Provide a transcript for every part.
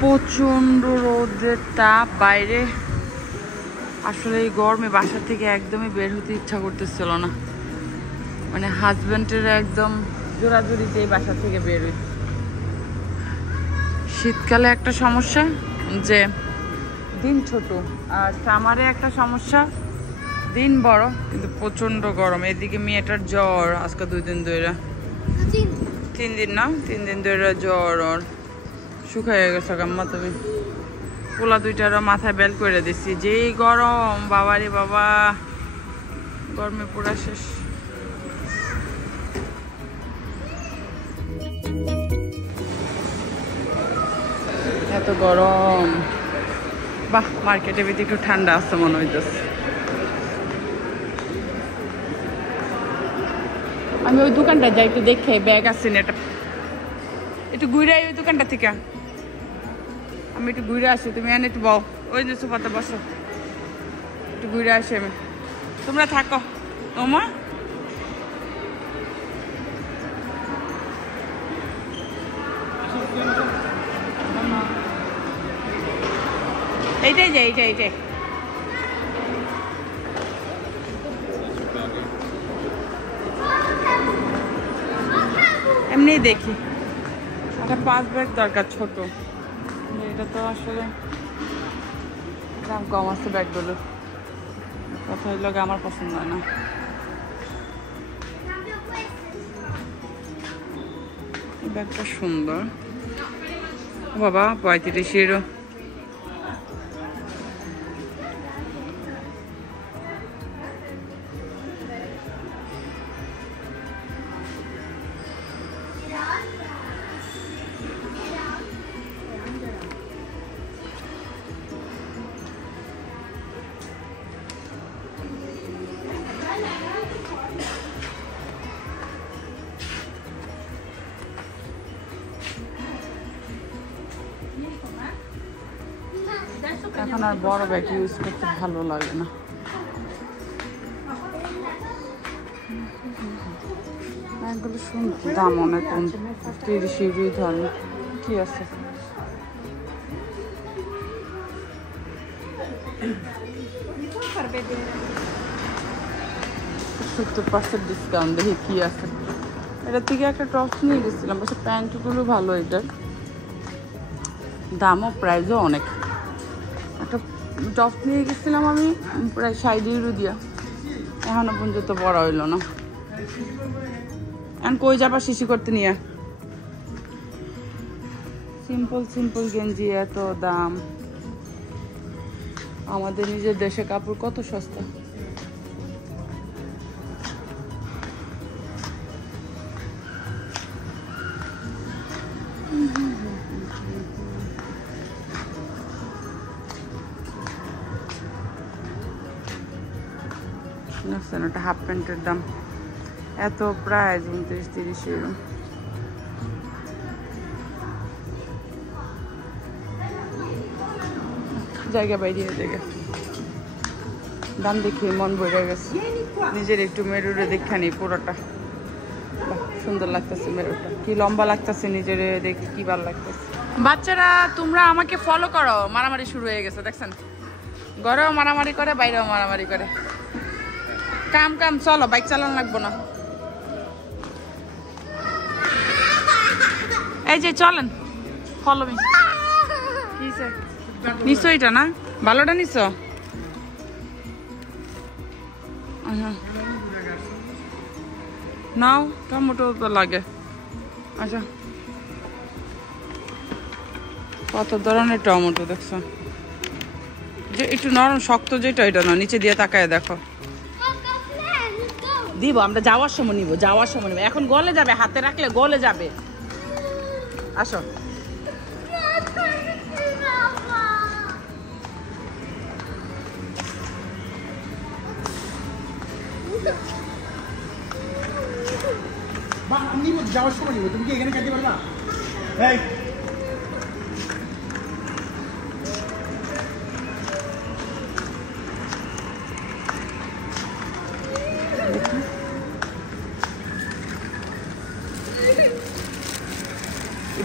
প্রচন্ড রোদের তাপ বাইরে। আসলে এই গরমে বাসা থেকে একদমই বের হতে ইচ্ছা করতেছিল না, মানে হাজব্যান্ডের একদম জোরাজুরিতে এই বাসা থেকে বের হই। শীতকালে একটা সমস্যা যে দিন ছোট, আর সামারে একটা সমস্যা দিন বড় কিন্তু প্রচন্ড গরম। এদিকে মেয়েটার জ্বর আজকে 2 দিন ধরে, 3 দিন না 3 দিন ধরে জ্বর। ওর শুকাইয়ে গেছে আম্মা, তুমি পোলা 2টারও মাথায় বেল করে দিছি। যেই গরম বাবারে বাবা, গরমে পুরা শেষ। এত গরম। বাহ, মার্কেটের ভিতরে একটু ঠান্ডা আছে মনে হইতেছে। আমি ওই দোকানটা যাই একটু দেখে, ব্যাগ আছে না এটা, একটু ঘুরে ওই দোকানটা থেকে। আমি একটু ঘুরে আসি, তুমি এনে একটু বও, ওই যে সোফাতে বসো, একটু ঘুরে আসি আমি, তোমরা থাকো। ওমা এইটাই যাই, এইটাই এমনি দেখি। একটা 5 ব্যাগ দরকার ছোট, এটা তো আসলে দাম কম আছে ব্যাগগুলো। কথা হইল আমার পছন্দ হয় না। এই ব্যাগটা সুন্দর বাবা, 35-এরও। এখন আর বড় ব্যাগ ইউজ করতে ভালো লাগে না। ব্যাগগুলো সুন্দর, দাম অনেক কম, 30 ধরনের কি আছে। 70% ডিসকাউন্ট, দেখি কি আছে। এটা থেকে একটা টপস নিয়ে গেছিলাম, বসে প্যান্টগুলো ভালো, এটার দামও প্রাইসও অনেক। একটা টপস নিয়ে গেছিলাম আমি প্রায় 60 ইউরো দিয়া, এখনো পর্যন্ত বড় হইল না। এখন কই যাবা শিশি করতে নিয়ে? সিম্পল গেঞ্জি এত দাম। আমাদের নিজের দেশে কাপড় কত সস্তা। ওটা হাফ প্যান্টের দাম এত, প্রায় 29-30 ইউরো। জায়গা বাইরে জায়গা, দাম দেখে মন ভরে গেছে। নিজের একটু মেরুরে দেখা নেই পুরোটা। সুন্দর লাগতেছে মেরুটা, কি লম্বা লাগতেছে, নিজের দেখে কি ভালো লাগতেছে। বাচ্চারা তোমরা আমাকে ফলো করো, মারামারি শুরু হয়ে গেছে দেখছেন। ঘরেও মারামারি করে, বাইরেও মারামারি করে। কাম চলো, বাইক চালানো লাগবো না। এই যে চলেন, ফলো মি। নিছো এটা না, ভালোটা নিছো? নাও, টমেটো তো লাগে। আচ্ছা, কত ধরনের টমেটো দেখছো, যে একটু নরম শক্ত যেটা, এটা না, নিচে দিয়ে তাকায় দেখো। দিব, আমরা যাওয়ার সময় নিব, এখন গলে যাবে, হাতে রাখলে গলে যাবে। আসো, যাওয়ার সময় নিব, তুমি কি এখানে কাটতে পারবা?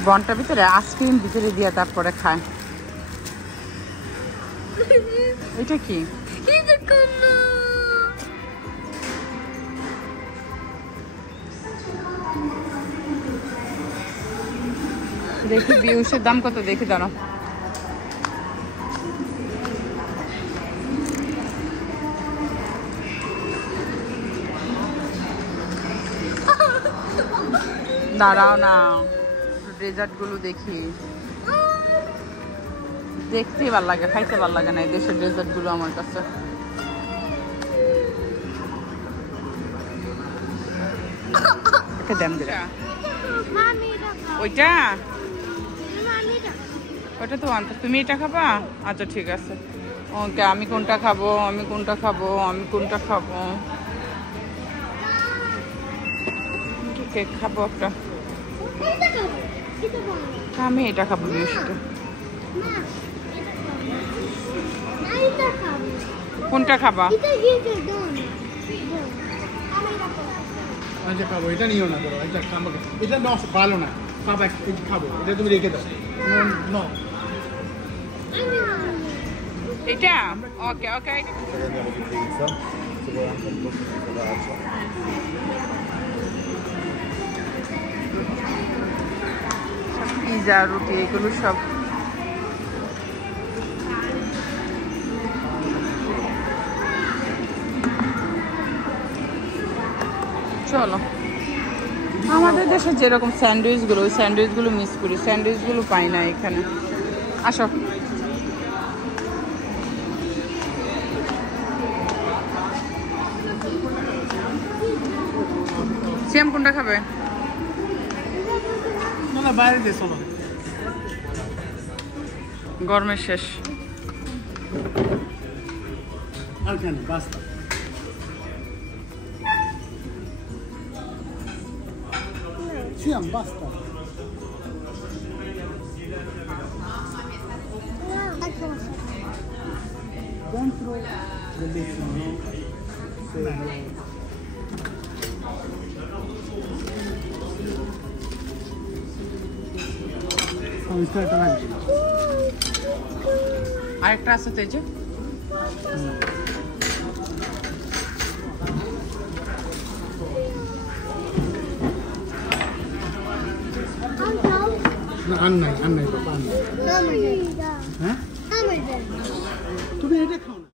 বনটার ভিতরে আইসক্রিম ভিতরে দিয়ে তারপরে খায়। এটা কি? দেখি বিউসের দাম কত দেখি দাঁড়াও। দাঁড়াও না, ডেজার্ট গুলো দেখি। দেখতে ভাল লাগে, খাইতে ভাল লাগে না এই দেশের ডেজার্ট গুলো আমার কাছে। ওইটা ওইটা তো আনতে, তুমি এটা খাবা? আচ্ছা ঠিক আছে, ওকে। আমি কোনটা খাবো, আমি কোনটা খাবো, আমি কোনটা খাবো? কেক খাবো একটা। আমি এটা খাবো। সেটা কোনটা খাবা? আচ্ছা খাবো, এটা নিও না, করো এটা খাবো। এটা ভালো না, খাবো এটা, তুমি রেখে দাও। এটা ওকে ওকে। পিজা, রুটি, এগুলো সব। চলো, আমাদের দেশে যেরকম স্যান্ডউইচগুলো, ওই স্যান্ডউইচগুলো মিস করি। স্যান্ডউইচগুলো পাই না এখানে। আসো, সিয়াম কোনটা খাবে? না বাইরে দিয়ে চলো, গরমের শেষ। আর কেন বাস্তা সিয়াম বাস্তা। Dentro bellissimo, আরেকটা আছে তো, এই যে আন নাই বাবা, হ্যাঁ তুমি এটা